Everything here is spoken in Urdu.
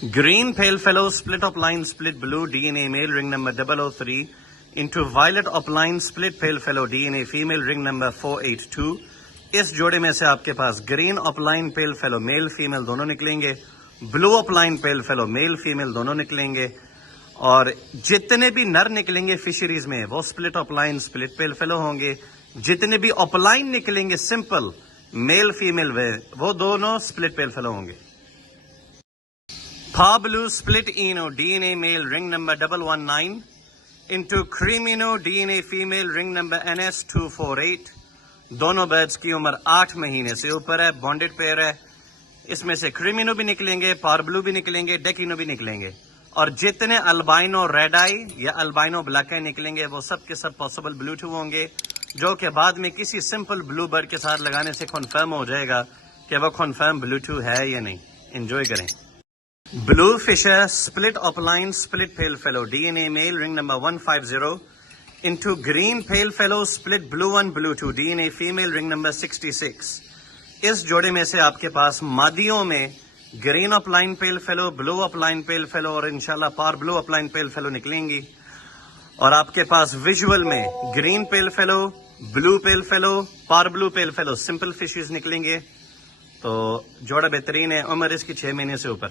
Green pale fellow split upline split blue DNA male ring number 003 into violet upline split pale fellow DNA female ring number 482. اس جوڑے میں سے آپ کے پاس گرین اپلائن پیل فیلو میل فیمیل دونوں نکلیں گے, بلو اپلائن پیل فیلو میل فیمیل دونوں نکلیں گے, اور جتنے بھی نر نکلیں گے فشریز میں وہ split opaline split pale fellow ہوں گے. جتنے بھی اپلائن نکلیں گے سمپل میل فیمیل وہ دونوں سپلٹ پیل فیلو ہوں گے. پا blue split ino D N A male ring number 119 into creamino D N A female ring number NS248. دونوں برڈز کی عمر 8 مہینے سے اوپر ہے, بانڈڈ پیئر ہے. اس میں سے کریمینو بھی نکلیں گے, پار بلو بھی نکلیں گے, ڈیکینو بھی نکلیں گے, اور جتنے البائنو ریڈ آئی یا البائنو بلیک آئی نکلیں گے وہ سب کے سب پاسبل بلو ٹو ہوں گے, جو کہ بعد میں کسی سمپل بلو برڈ کے ساتھ لگانے سے کنفرم ہو جائے گا کہ وہ کنفرم بلو ٹو ہے یا نہیں. انجوائے کریں. Blue Fischer split opaline split pale fallow D N A male ring number 150 into green pale fellow split blue 1 blue 2 DNA female ring number 66. اس جوڑے میں سے آپ کے پاس مادیوں میں گرین اپلائن پیل فیلو, بلو اپلائن پیل فیلو اور انشاءاللہ پار بلو اپلائن پیل فیلو نکلیں گی, اور آپ کے پاس ویژول میں گرین پیل فیلو, بلو پیل فیلو, پار بلو پیل فیلو سمپل فشز نکلیں گے. تو جوڑا بہترین ہے, عمر اس کی 6 مہینے سے اوپر.